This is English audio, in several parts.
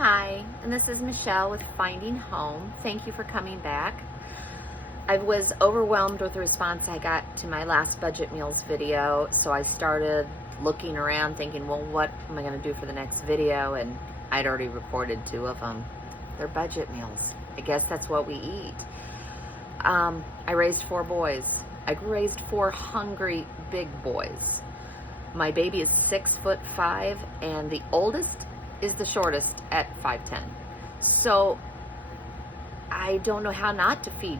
Hi, and this is Michelle with Finding Home. Thank you for coming back. I was overwhelmed with the response I got to my last budget meals video, so I started looking around thinking, well, what am I going to do for the next video? And I'd already recorded 2 of them. They're budget meals. I guess that's what we eat. I raised 4 boys. I raised 4 hungry big boys. My baby is 6'5", and the oldest is the shortest at 5'10". So I don't know how not to feed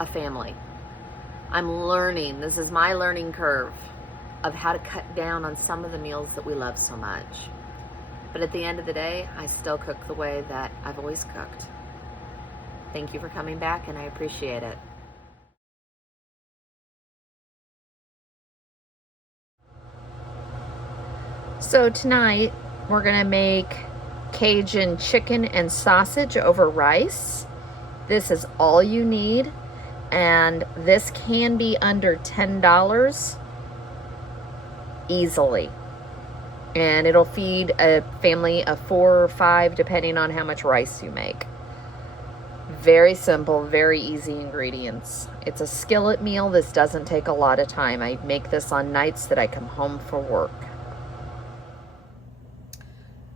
a family. I'm learning. This is my learning curve of how to cut down on some of the meals that we love so much. But at the end of the day, I still cook the way that I've always cooked. Thank you for coming back, and I appreciate it. So tonight, we're gonna make Cajun chicken and sausage over rice. This is all you need, and this can be under $10 easily. And it'll feed a family of 4 or 5, depending on how much rice you make. Very simple, very easy ingredients. It's a skillet meal. This doesn't take a lot of time. I make this on nights that I come home for work.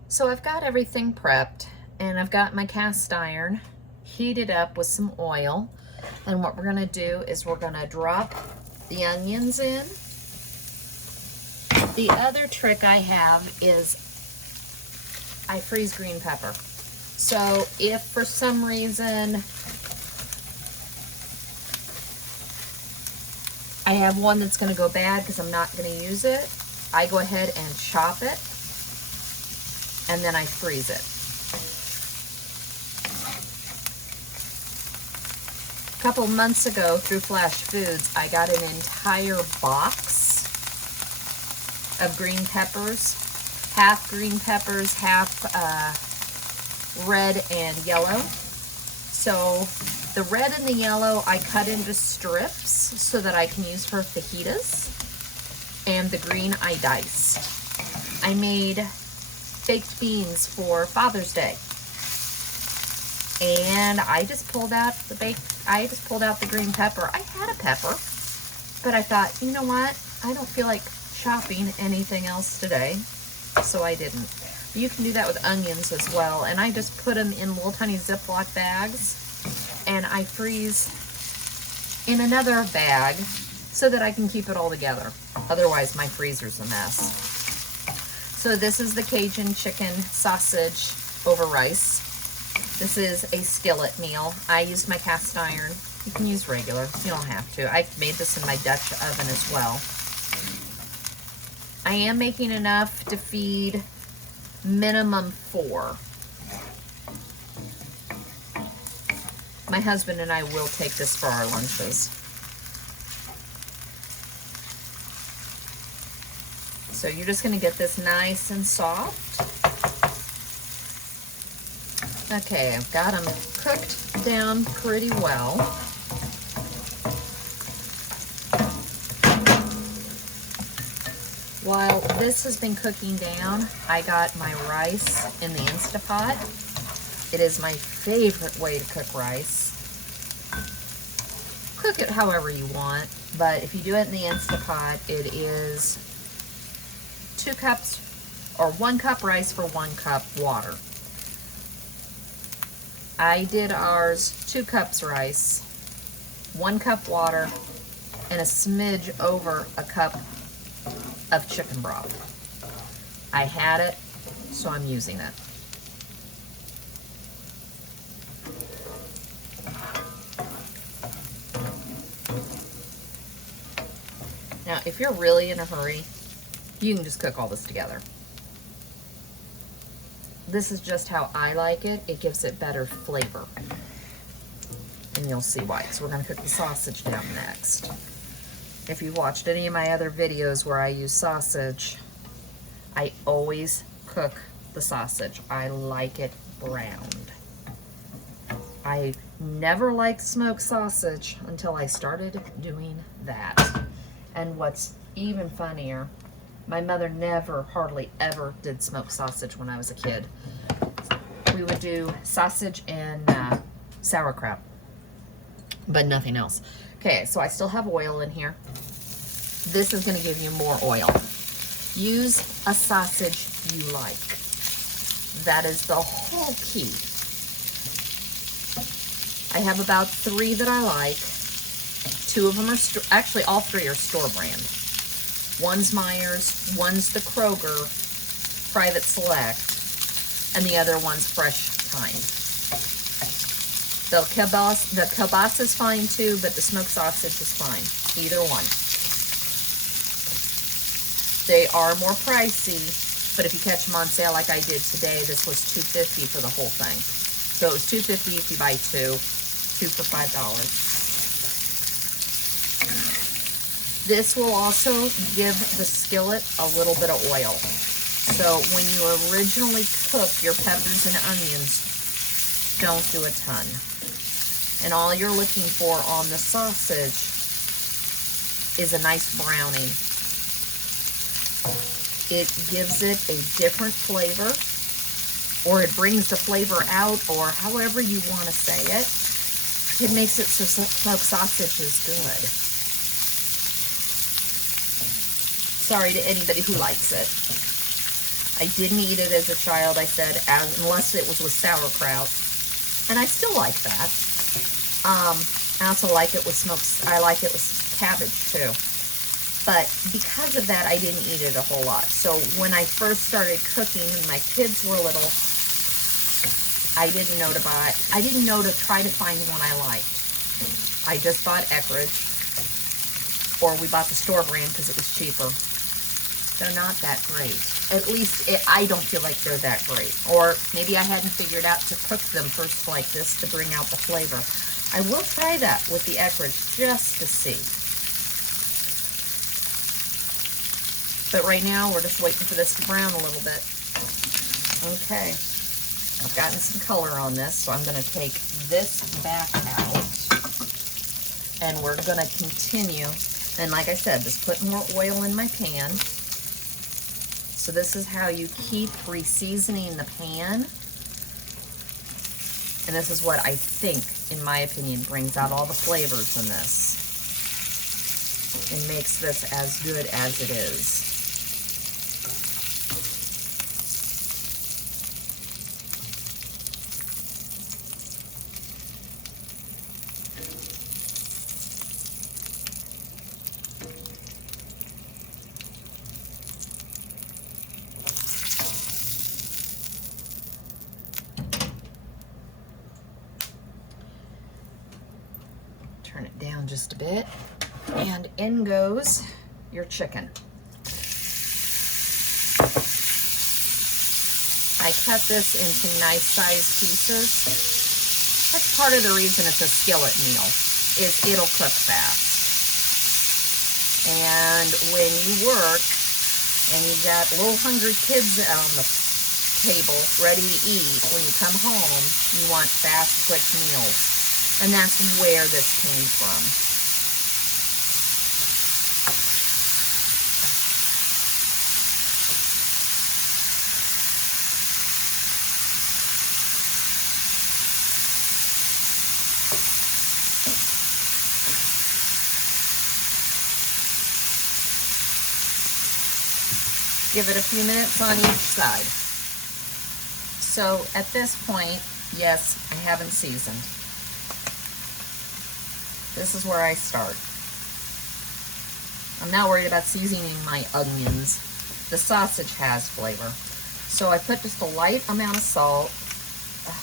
So I've got everything prepped, and I've got my cast iron heated up with some oil. And what we're gonna do is we're gonna drop the onions in. The other trick I have is I freeze green pepper. So if for some reason I have one that's gonna go bad because I'm not gonna use it, I go ahead and chop it, and then I freeze it. A couple months ago through Flash Foods, I got an entire box of green peppers, half green peppers, half red and yellow. So the red and the yellow I cut into strips so that I can use for fajitas, and the green I diced. I made baked beans for Father's Day, and I just pulled out the green pepper. I had a pepper, but I thought, you know what, I don't feel like chopping anything else today, so I didn't. You can do that with onions as well, and I just put them in little tiny Ziploc bags, and I freeze in another bag so that I can keep it all together. Otherwise my freezer's a mess. So this is the Cajun chicken sausage over rice. This is a skillet meal. I used my cast iron. You can use regular, you don't have to. I made this in my Dutch oven as well. I am making enough to feed minimum 4. My husband and I will take this for our lunches. So you're just gonna get this nice and soft. Okay, I've got them cooked down pretty well. While this has been cooking down, I got my rice in the Instapot. It is my favorite way to cook rice. Cook it however you want, but if you do it in the Instapot, it is 2 cups or 1 cup rice for 1 cup water. I did ours 2 cups rice, 1 cup water, and a smidge over a cup of chicken broth. I had it, so I'm using it. Now, if you're really in a hurry, you can just cook all this together. This is just how I like it. It gives it better flavor. And you'll see why. So we're gonna cook the sausage down next. If you watched any of my other videos where I use sausage, I always cook the sausage. I like it browned. I never liked smoked sausage until I started doing that. And what's even funnier, my mother never, hardly ever did smoked sausage when I was a kid. we would do sausage and sauerkraut, but nothing else. Okay, so I still have oil in here. This is going to give you more oil. Use a sausage you like. That is the whole key. I have about 3 that I like. 2 of them are, actually all 3 are store brand. One's Myers, one's the Kroger Private Select, and the other one's Fresh Thyme. The kielbasa is fine too, but the smoked sausage is fine. Either one. They are more pricey, but if you catch them on sale like I did today, this was $2.50 for the whole thing. So it was $2.50 if you buy 2 for $5. This will also give the skillet a little bit of oil. So when you originally cook your peppers and onions, don't do a ton. And all you're looking for on the sausage is a nice browning. It gives it a different flavor, or it brings the flavor out, or however you want to say it. It makes it so smoked sausage is good. Sorry to anybody who likes it. I didn't eat it as a child, I said, unless it was with sauerkraut. And I still like that. I also like it with I like it with cabbage too. But because of that, I didn't eat it a whole lot. So when I first started cooking and my kids were little, I didn't know to try to find one I liked. I just bought Eckrich, or we bought the store brand because it was cheaper. They're not that great. At least I don't feel like they're that great. Or maybe I hadn't figured out to cook them first like this to bring out the flavor. I will try that with the Eckrich just to see. But right now we're just waiting for this to brown a little bit. Okay. I've gotten some color on this, so I'm going to take this back out. And we're going to continue. And like I said, just put more oil in my pan. So this is how you keep re-seasoning the pan. And this is what I think, in my opinion, brings out all the flavors in this. And makes this as good as it is. Turn it down just a bit, and in goes your chicken. I cut this into nice sized pieces. That's part of the reason it's a skillet meal, is it'll cook fast. And when you work and you've got little hungry kids on the table ready to eat, when you come home, you want fast, quick meals. And that's where this came from. Give it a few minutes on each side. So at this point, yes, I haven't seasoned. This is where I start. I'm not worried about seasoning my onions. The sausage has flavor. So I put just a light amount of salt. Ugh,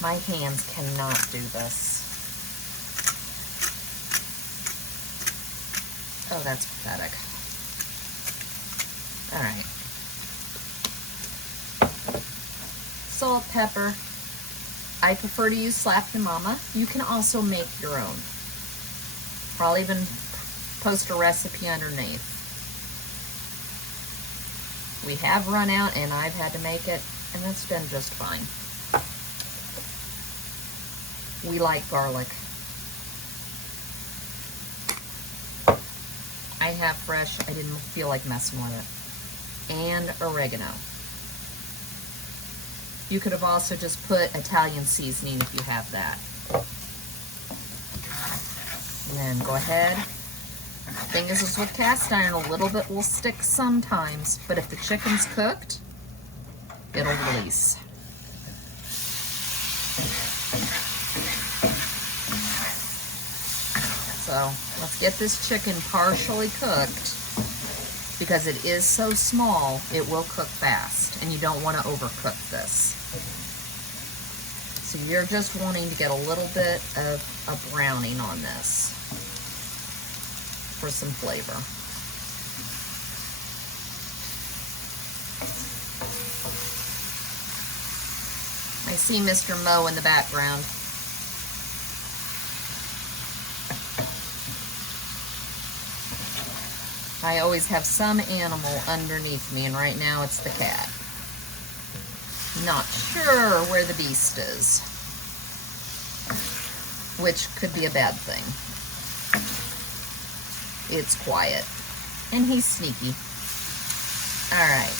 my hands cannot do this. Oh, that's pathetic. All right. Salt, pepper. I prefer to use Slap Your Mama. You can also make your own. I'll even post a recipe underneath. We have run out and I've had to make it, and it's been just fine. We like garlic. I have fresh. I didn't feel like messing with it. And oregano. You could have also just put Italian seasoning if you have that. And then go ahead. The thing is with cast iron, a little bit will stick sometimes, but if the chicken's cooked, it'll release. So let's get this chicken partially cooked, because it is so small, it will cook fast, and you don't want to overcook this. So you're just wanting to get a little bit of a browning on this for some flavor. I see Mr. Mo in the background. I always have some animal underneath me, and right now it's the cat. Not sure where the beast is, which could be a bad thing. It's quiet, and he's sneaky. All right.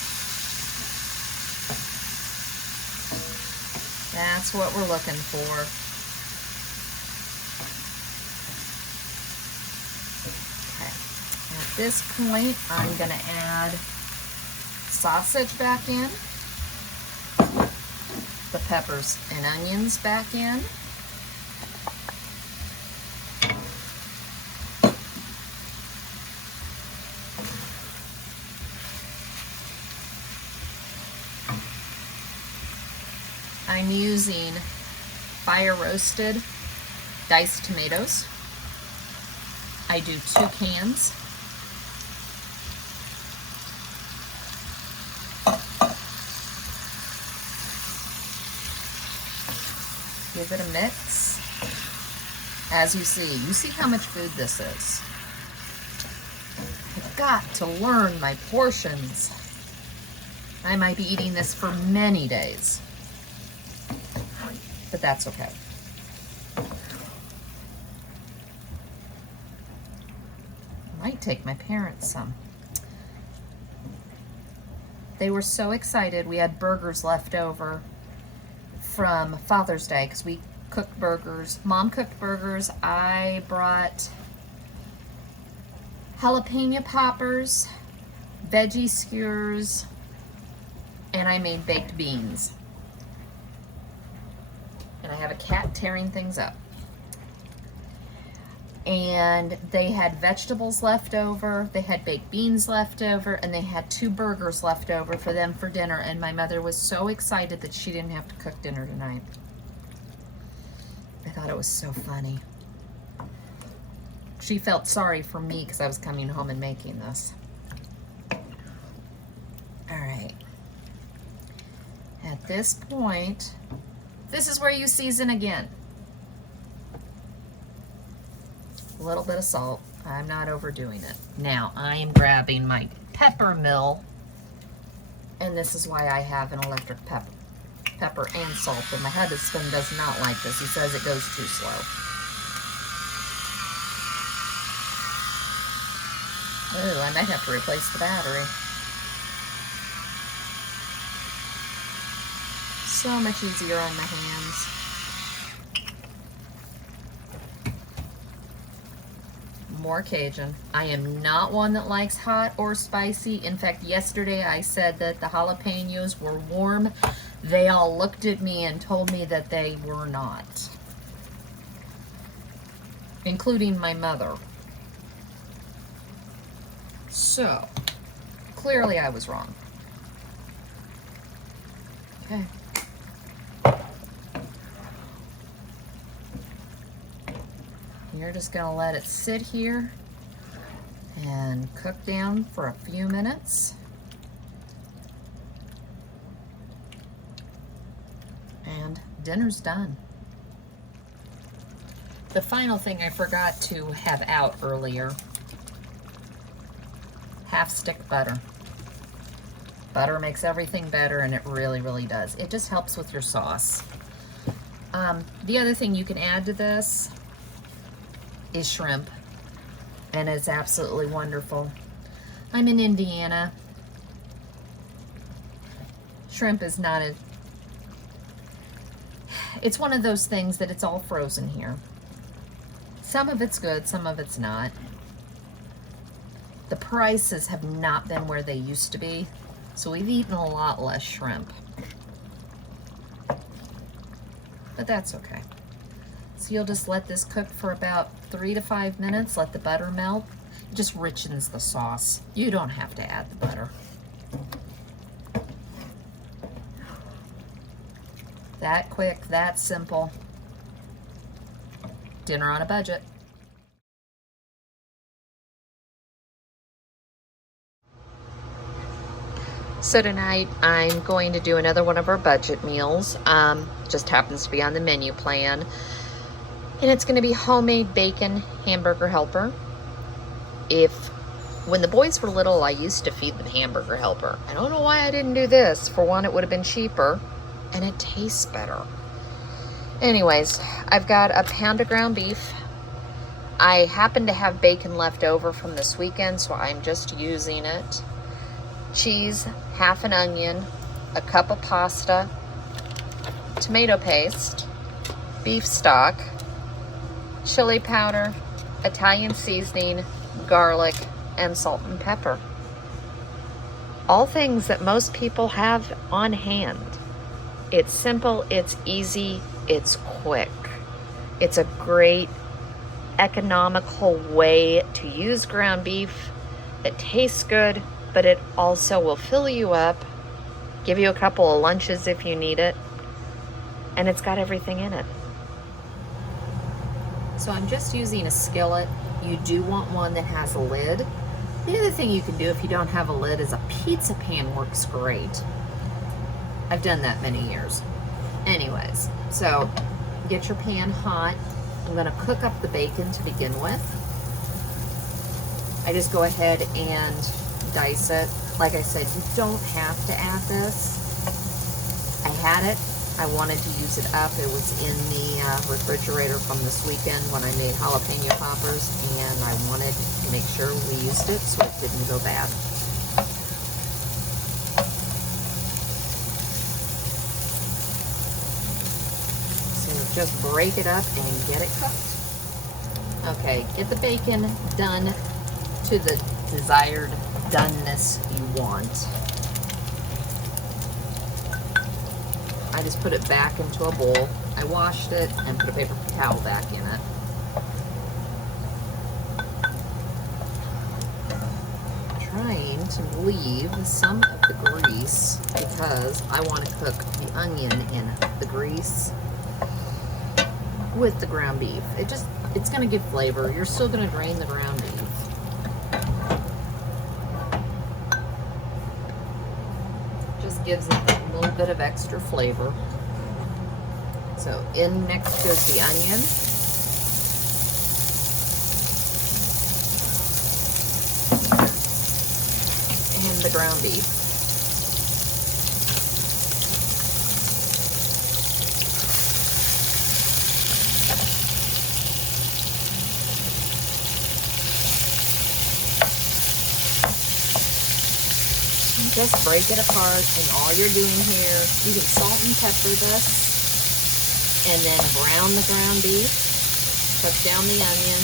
That's what we're looking for. At this point, I'm going to add sausage back in, the peppers and onions back in, I'm using fire roasted diced tomatoes. I do 2 cans. Give it a mix. As you see how much food this is. I've got to learn my portions. I might be eating this for many days, but that's okay. I might take my parents some. They were so excited. We had burgers left over from Father's Day because we cooked burgers. Mom cooked burgers. I brought jalapeno poppers, veggie skewers, and I made baked beans. And I have a cat tearing things up. And they had vegetables left over, they had baked beans left over, and they had 2 burgers left over for them for dinner. And my mother was so excited that she didn't have to cook dinner tonight. I thought it was so funny. She felt sorry for me because I was coming home and making this. All right. At this point, this is where you season again. A little bit of salt. I'm not overdoing it. Now I am grabbing my pepper mill, and this is why I have an electric pepper and salt, but my husband does not like this. He says it goes too slow. Oh, I might have to replace the battery. So much easier on my hands. More Cajun. I am not one that likes hot or spicy. In fact, yesterday I said that the jalapenos were warm. They all looked at me and told me that they were not, including my mother. So, clearly I was wrong. Okay. You're just going to let it sit here and cook down for a few minutes. And dinner's done. The final thing I forgot to have out earlier, half stick butter. Butter makes everything better, and it really, really does. It just helps with your sauce. The other thing you can add to this is shrimp, and it's absolutely wonderful. I'm in Indiana. Shrimp is not it's one of those things that it's all frozen here. Some of it's good, some of it's not. The prices have not been where they used to be, so we've eaten a lot less shrimp. But that's okay. So you'll just let this cook for about 3 to 5 minutes, let the butter melt. It just richens the sauce. You don't have to add the butter. That quick, that simple. Dinner on a budget. So tonight I'm going to do another one of our budget meals. Just happens to be on the menu plan. And it's going to be homemade bacon hamburger helper. When the boys were little, I used to feed them hamburger helper. I don't know why I didn't do this. For one, it would have been cheaper and it tastes better. Anyways, I've got a pound of ground beef. I happen to have bacon left over from this weekend, so I'm just using it. Cheese, half an onion, a cup of pasta, tomato paste, beef stock, chili powder, Italian seasoning, garlic, and salt and pepper. All things that most people have on hand. It's simple, it's easy, it's quick. It's a great economical way to use ground beef. It tastes good, but it also will fill you up, give you a couple of lunches if you need it, and it's got everything in it. So I'm just using a skillet. You do want one that has a lid. The other thing you can do if you don't have a lid is a pizza pan works great. I've done that many years. Anyways, so get your pan hot. I'm gonna cook up the bacon to begin with. I just go ahead and dice it. Like I said, you don't have to add this. I had it. I wanted to use it up. It was in the refrigerator from this weekend when I made jalapeno poppers, and I wanted to make sure we used it so it didn't go bad. So just break it up and get it cooked. Okay, get the bacon done to the desired doneness you want. I just put it back into a bowl. I washed it and put a paper towel back in it. Trying to leave some of the grease because I want to cook the onion in the grease with the ground beef. It's going to give flavor. You're still going to drain the ground beef. Just gives it a little bit of extra flavor. So in next goes the onion. And the ground beef. Just break it apart, and all you're doing here, you can salt and pepper this, and then brown the ground beef, cook down the onion.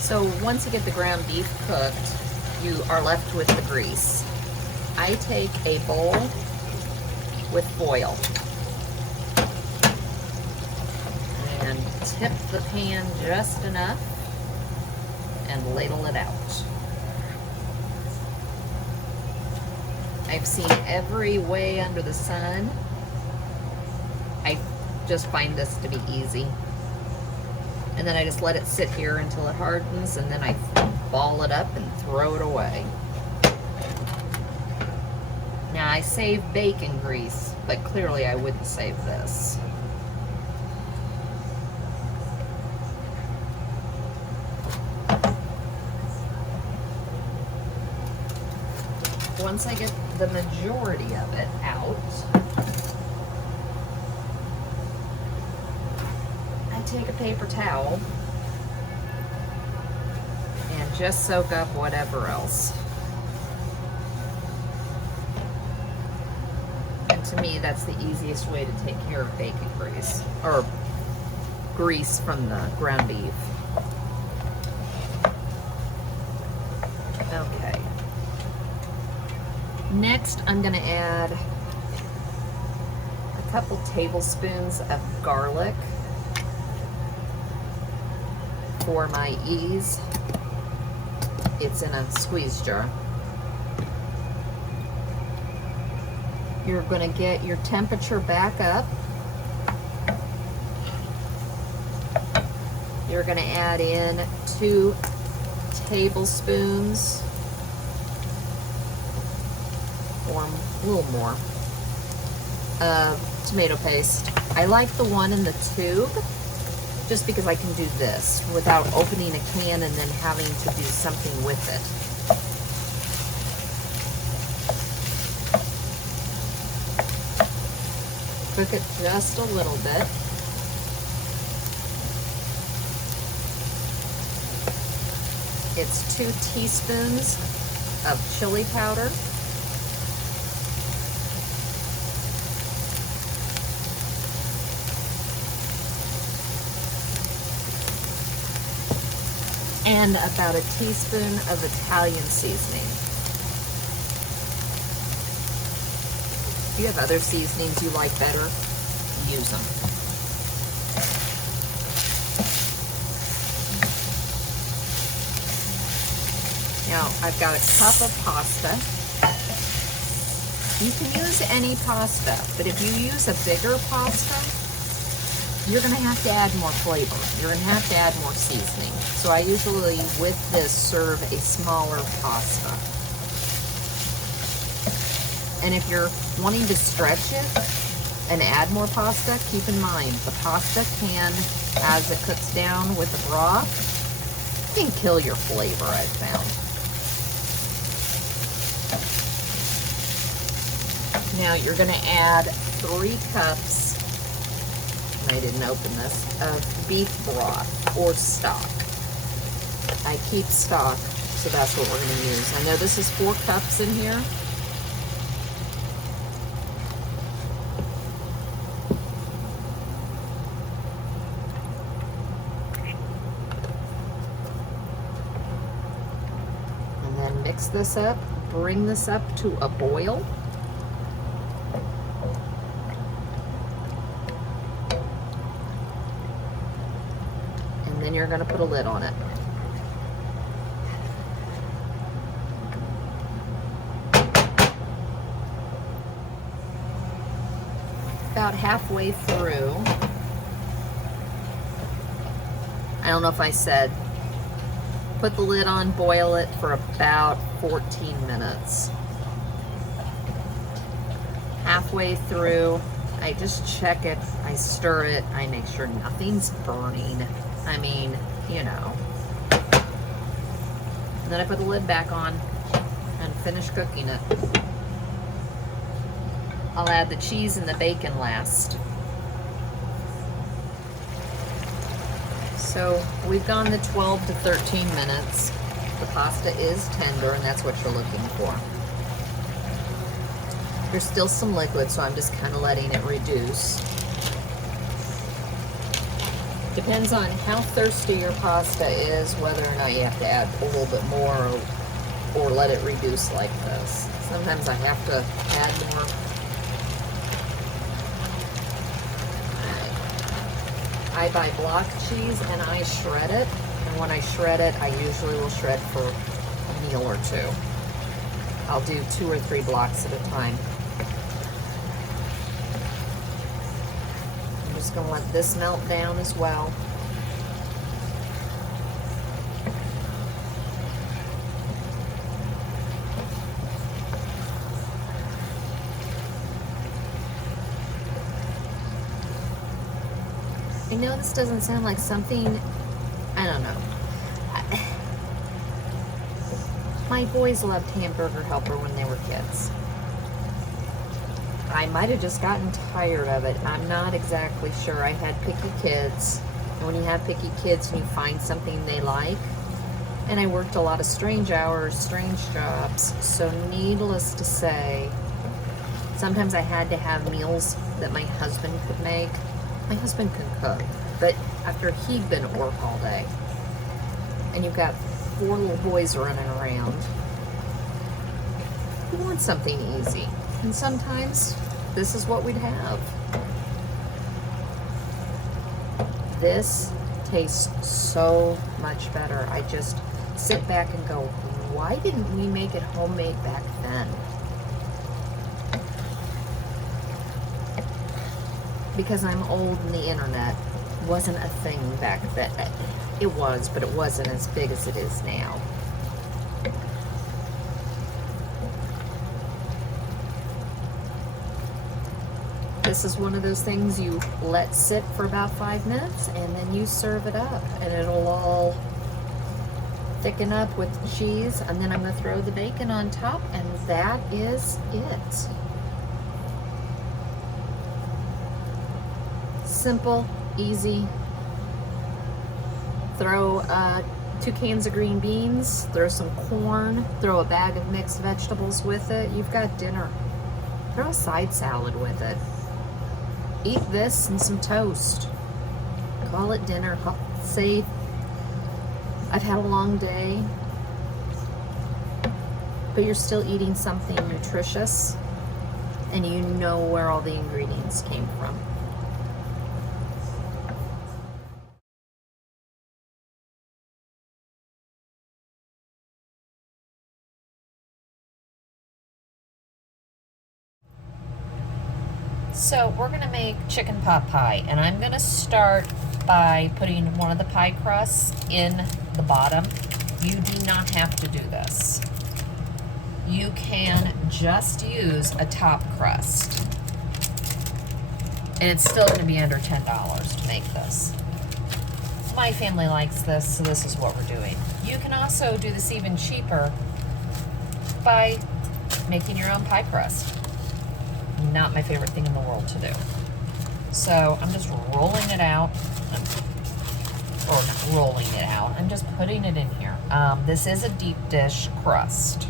So once you get the ground beef cooked, you are left with the grease. I take a bowl with foil and tip the pan just enough and ladle it out. I've seen every way under the sun. I just find this to be easy. And then I just let it sit here until it hardens, and then I ball it up and throw it away. Now I save bacon grease, but clearly I wouldn't save this. Once I get the majority of it out, I take a paper towel just soak up whatever else. And to me, that's the easiest way to take care of bacon grease, or grease from the ground beef. Okay. Next, I'm going to add a couple tablespoons of garlic for my ease. It's in a squeeze jar. You're going to get your temperature back up. You're going to add in 2 tablespoons or a little more of tomato paste. I like the one in the tube just because I can do this without opening a can and then having to do something with it. Cook it just a little bit. It's 2 teaspoons of chili powder. And about a teaspoon of Italian seasoning. If you have other seasonings you like better, use them. Now, I've got a cup of pasta. You can use any pasta, but if you use a bigger pasta, you're going to have to add more flavor. You're going to have to add more seasoning. So I usually, with this, serve a smaller pasta. And if you're wanting to stretch it and add more pasta, keep in mind, the pasta can, as it cooks down with the broth, can kill your flavor, I've found. Now you're going to add 3 cups, I didn't open this, of beef broth or stock. I keep stock, so that's what we're going to use. I know this is 4 cups in here. And then mix this up, bring this up to a boil. Then you're going to put a lid on it. About halfway through, I don't know if I said, put the lid on, boil it for about 14 minutes. Halfway through, I just check it, I stir it, I make sure nothing's burning. I mean, you know. And then I put the lid back on and finish cooking it. I'll add the cheese and the bacon last. So we've gone the 12 to 13 minutes. The pasta is tender, and that's what you're looking for. There's still some liquid, so I'm just kind of letting it reduce. Depends on how thirsty your pasta is, whether or not you have to add a little bit more or let it reduce like this. Sometimes I have to add more. I buy block cheese and I shred it. And when I shred it, I usually will shred for a meal or 2. I'll do 2 or 3 blocks at a time. Just gonna let this melt down as well. I know this doesn't sound like something, I don't know. My boys loved Hamburger Helper when they were kids. I might have just gotten tired of it. I'm not exactly sure. I had picky kids. And when you have picky kids and you find something they like, And I worked a lot of strange hours, strange jobs. So needless to say, sometimes I had to have meals that my husband could make. My husband could cook, but after he'd been at work all day, and you've got 4 little boys running around, you want something easy. And sometimes this is what we'd have. This tastes so much better. I just sit back and go, why didn't we make it homemade back then? Because I'm old and the internet wasn't a thing back then. It was, but it wasn't as big as it is now. This is one of those things you let sit for about 5 minutes and then you serve it up, and it'll all thicken up with the cheese, and then I'm going to throw the bacon on top, and that is it. Simple, easy. Throw 2 cans of green beans, throw some corn, throw a bag of mixed vegetables with it. You've got dinner. Throw a side salad with it. Eat this and some toast. Call it dinner. Say, I've had a long day, but you're still eating something nutritious, and you know where all the ingredients came from. So we're gonna make chicken pot pie, and I'm gonna start by putting one of the pie crusts in the bottom. You do not have to do this. You can just use a top crust, and it's still gonna be under $10 to make this. My family likes this, so this is what we're doing. You can also do this even cheaper by making your own pie crust. Not my favorite thing in the world to do. So I'm just rolling it out, or not rolling it out, I'm just putting it in here. This is a deep dish crust,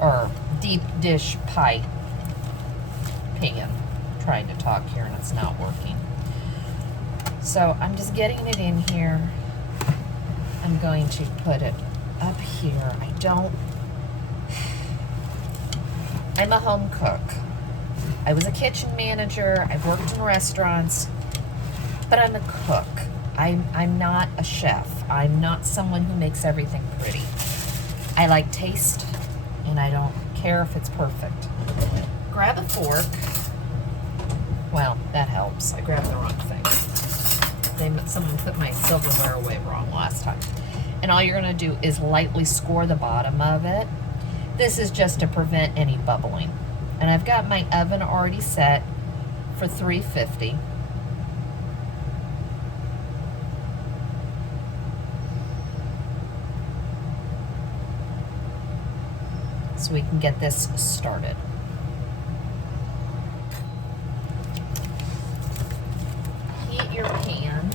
or deep dish pie pan. I'm trying to talk here and it's not working. So I'm just getting it in here. I'm going to put it up here. I'm a home cook. I was a kitchen manager, I've worked in restaurants, but I'm a cook. I'm not a chef. I'm not someone who makes everything pretty. I like taste, and I don't care if it's perfect. Grab a fork. Well, that helps. I grabbed the wrong thing. Someone put my silverware away wrong last time. And all you're gonna do is lightly score the bottom of it. This is just to prevent any bubbling. And I've got my oven already set for 350. So we can get this started. Heat your pan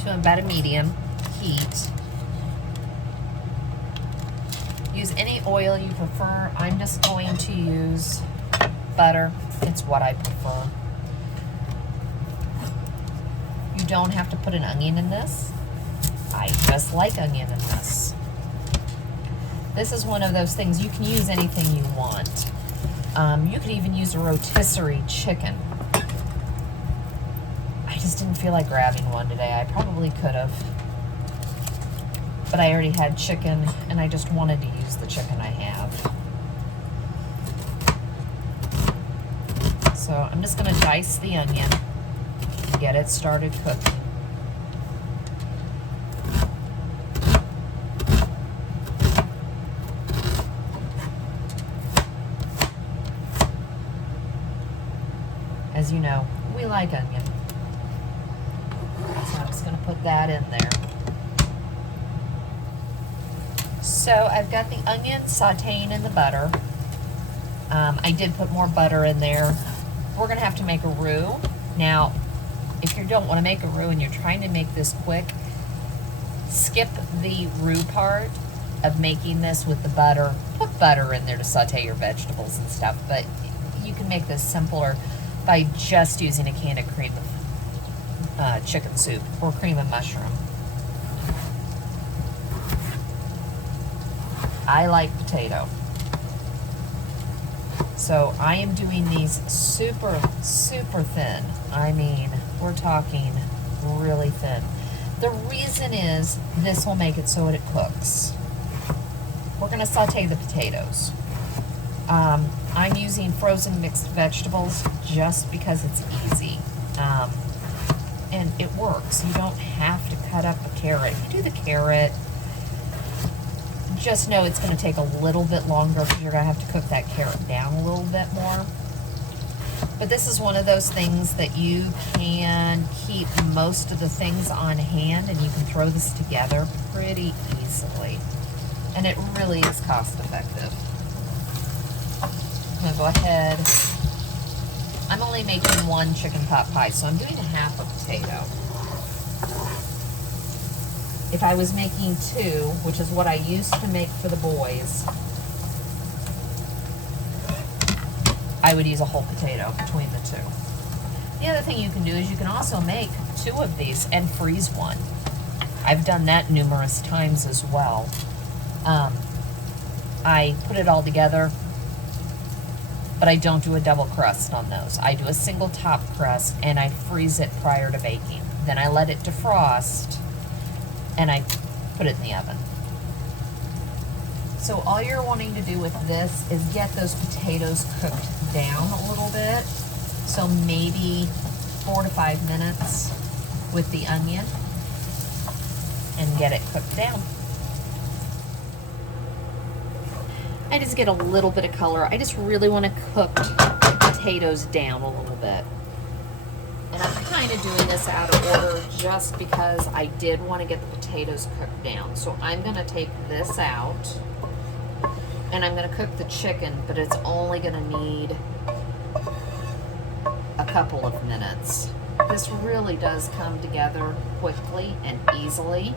to about a medium heat. Use any oil you prefer. I'm just going to use butter. It's what I prefer. You don't have to put an onion in this. I just like onion in this. This is one of those things, you can use anything you want. You could even use a rotisserie chicken. I just didn't feel like grabbing one today. I probably could have. But I already had chicken, and I just wanted to use the chicken I have. So I'm just going to dice the onion to get it started cooking. As you know, we like onion. So I'm just going to put that in there. So I've got the onion sauteing in the butter. I did put more butter in there. We're going to have to make a roux. Now, if you don't want to make a roux and you're trying to make this quick, skip the roux part of making this with the butter. Put butter in there to saute your vegetables and stuff, but you can make this simpler by just using a can of cream of chicken soup or cream of mushroom. I like potato. So I am doing these super, super thin. I mean, we're talking really thin. The reason is this will make it so it cooks. We're gonna saute the potatoes. I'm using frozen mixed vegetables just because it's easy. And it works. You don't have to cut up a carrot. If you do the carrot, just know it's going to take a little bit longer because you're going to have to cook that carrot down a little bit more. But this is one of those things that you can keep most of the things on hand and you can throw this together pretty easily. And it really is cost effective. I'm going to go ahead. I'm only making one chicken pot pie, so I'm doing a half a potato. If I was making two, which is what I used to make for the boys, I would use a whole potato between the two. The other thing you can do is you can also make two of these and freeze one. I've done that numerous times as well. I put it all together, but I don't do a double crust on those. I do a single top crust and I freeze it prior to baking. Then I let it defrost and I put it in the oven. So all you're wanting to do with this is get those potatoes cooked down a little bit. So maybe 4 to 5 minutes with the onion and get it cooked down. I just get a little bit of color. I just really want to cook potatoes down a little bit. And I'm kind of doing this out of order just because I did want to get the potatoes cooked down. So I'm going to take this out and I'm going to cook the chicken, but it's only going to need a couple of minutes. This really does come together quickly and easily.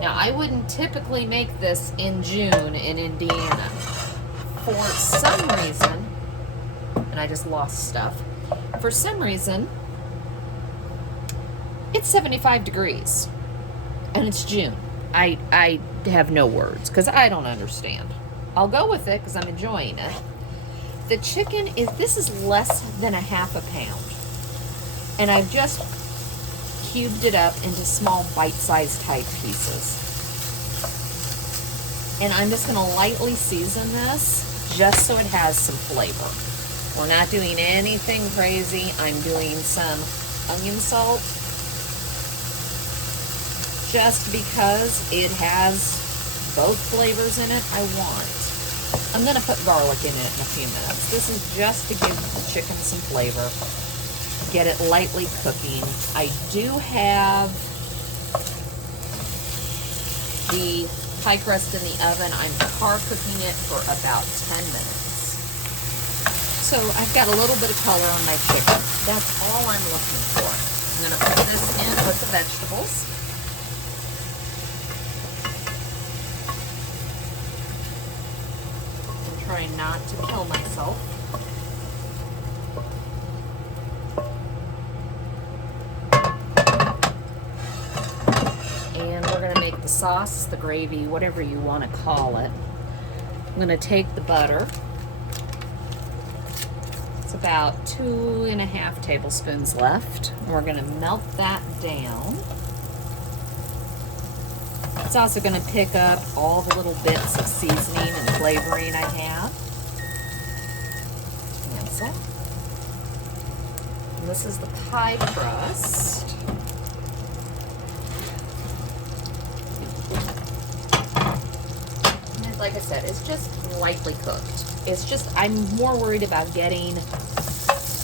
Now, I wouldn't typically make this in June in Indiana. For some reason, and I just lost stuff, for some reason, it's 75 degrees, and it's June. I have no words, because I don't understand. I'll go with it, because I'm enjoying it. The chicken this is less than a half a pound, and I've just cubed it up into small bite-sized type pieces. And I'm just going to lightly season this, just so it has some flavor. We're not doing anything crazy. I'm doing some onion salt, just because it has both flavors in it I want. I'm going to put garlic in it in a few minutes. This is just to give the chicken some flavor, get it lightly cooking. I do have the pie crust in the oven. I'm par cooking it for about 10 minutes. So I've got a little bit of color on my chicken. That's all I'm looking for. I'm going to put this in with the vegetables. I'm trying not to kill myself. And we're going to make the sauce, the gravy, whatever you want to call it. I'm going to take the butter. It's about 2.5 tablespoons left. We're going to melt that down. It's also going to pick up all the little bits of seasoning and flavoring I have. Cancel. And this is the pie crust. And like I said, it's just lightly cooked. It's just, I'm more worried about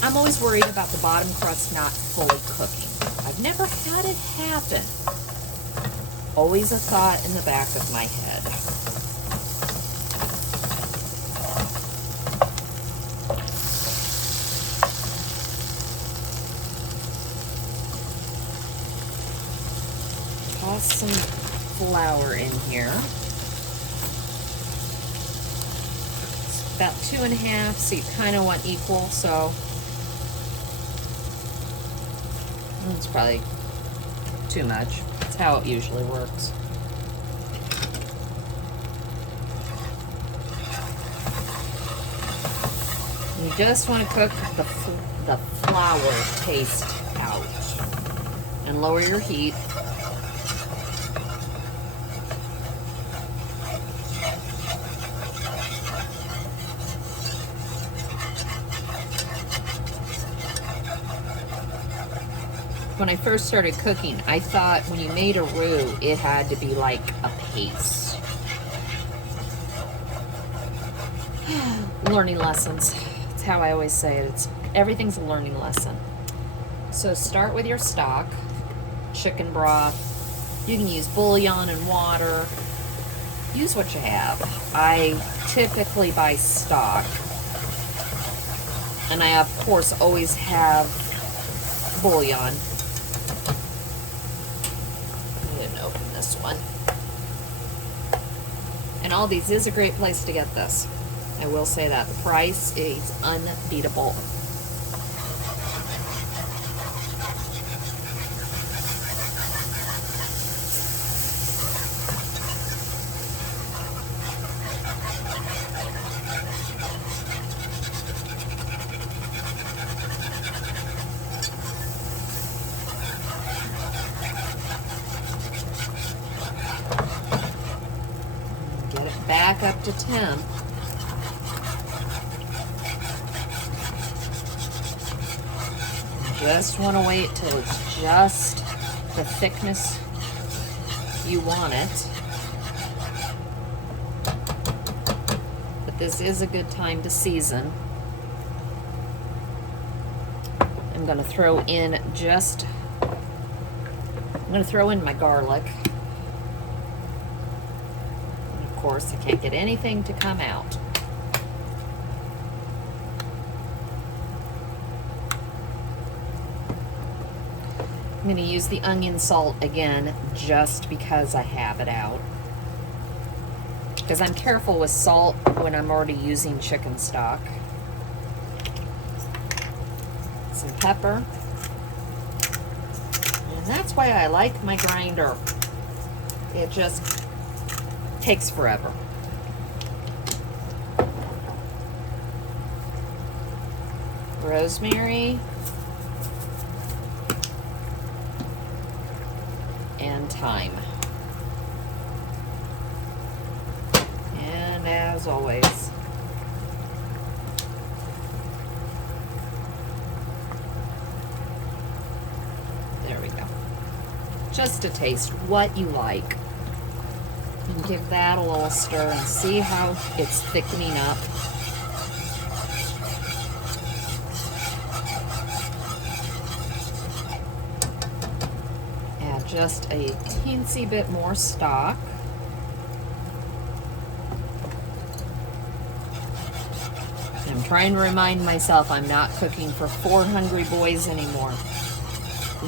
I'm always worried about the bottom crust not fully cooking. I've never had it happen. Always a thought in the back of my head. some flour in here. It's about 2.5, so you kind of want equal, so it's probably too much. That's how it usually works. You just want to cook the flour taste out and lower your heat. When I first started cooking, I thought when you made a roux, it had to be like a paste. Learning lessons. That's how I always say it. Everything's a learning lesson. So start with your stock, chicken broth. You can use bouillon and water. Use what you have. I typically buy stock. And I, of course, always have bouillon. I didn't open this one. And Aldi's is a great place to get this. I will say that. The price is unbeatable. Get it back up to temp. Just want to wait till it's just the thickness you want it. But this is a good time to season. I'm going to throw in my garlic. And of course, I can't get anything to come out. I'm going to use the onion salt again just because I have it out. Because I'm careful with salt when I'm already using chicken stock. Some pepper. And that's why I like my grinder. It just takes forever. Rosemary. And thyme. And as always, there we go. Just a taste, what you like. And give that a little stir and see how it's thickening up. Just a teensy bit more stock. I'm trying to remind myself I'm not cooking for 4 hungry boys anymore.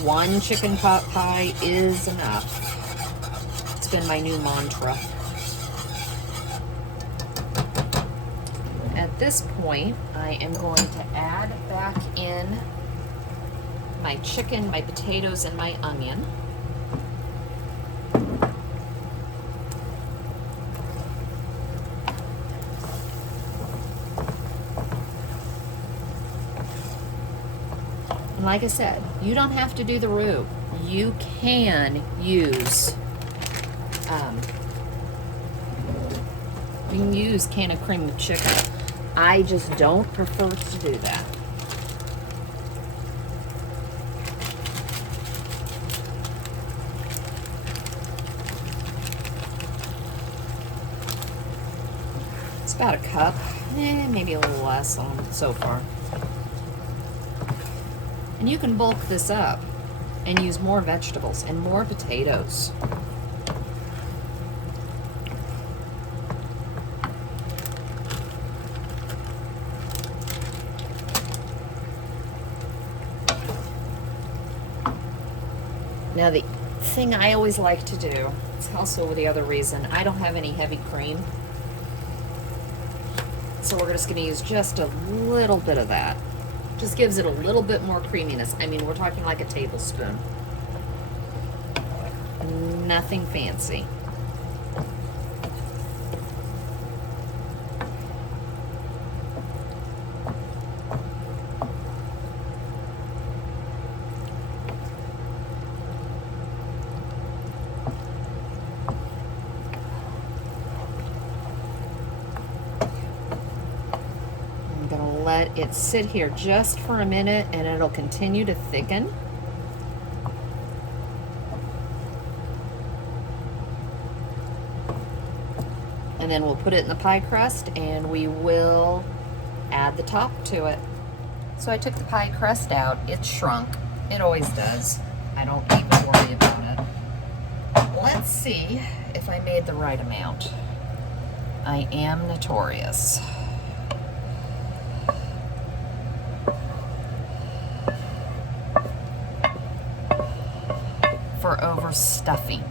1 chicken pot pie is enough. It's been my new mantra. At this point, I am going to add back in my chicken, my potatoes, and my onion. And like I said, you don't have to do the roux. You can use can of cream of chicken. I just don't prefer to do that. It's about a cup, maybe a little less on so far. And you can bulk this up and use more vegetables and more potatoes. Now the thing I always like to do, it's also the other reason, I don't have any heavy cream. So we're just gonna use just a little bit of that. Just gives it a little bit more creaminess. I mean, we're talking like a tablespoon. Nothing fancy. Let it sit here just for a minute and it'll continue to thicken. And then we'll put it in the pie crust and we will add the top to it. So I took the pie crust out. It shrunk. It always does. I don't even worry about it. Let's see if I made the right amount. I am notorious for overstuffing.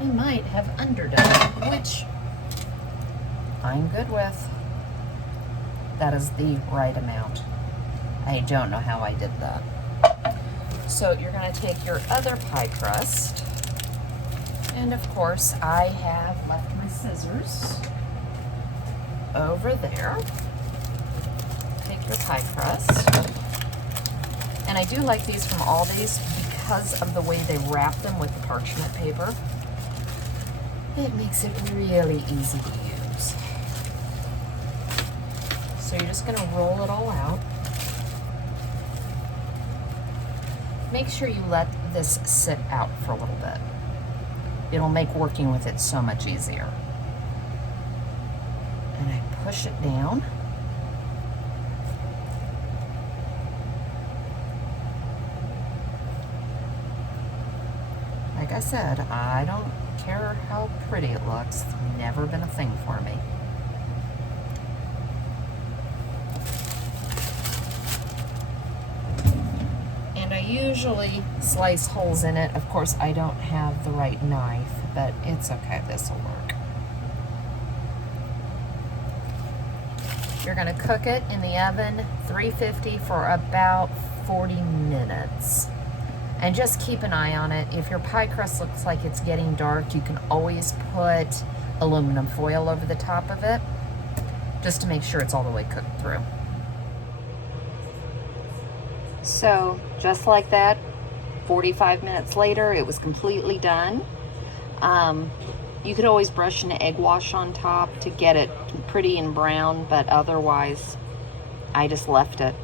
I might have underdone it, which I'm good with. That is the right amount. I don't know how I did that. So you're gonna take your other pie crust, and of course I have left my scissors over there. Take your pie crust. And I do like these from Aldi's because of the way they wrap them with the parchment paper. It makes it really easy to use. So you're just gonna roll it all out. Make sure you let this sit out for a little bit. It'll make working with it so much easier. And I push it down. Like I said, I don't care how pretty it looks. It's never been a thing for me. And I usually slice holes in it. Of course, I don't have the right knife, but it's okay. This will work. You're going to cook it in the oven, 350 for about 40 minutes. And just keep an eye on it. If your pie crust looks like it's getting dark, you can always put aluminum foil over the top of it, just to make sure it's all the way cooked through. So, just like that, 45 minutes later, it was completely done. You could always brush an egg wash on top to get it pretty and brown, but otherwise, I just left it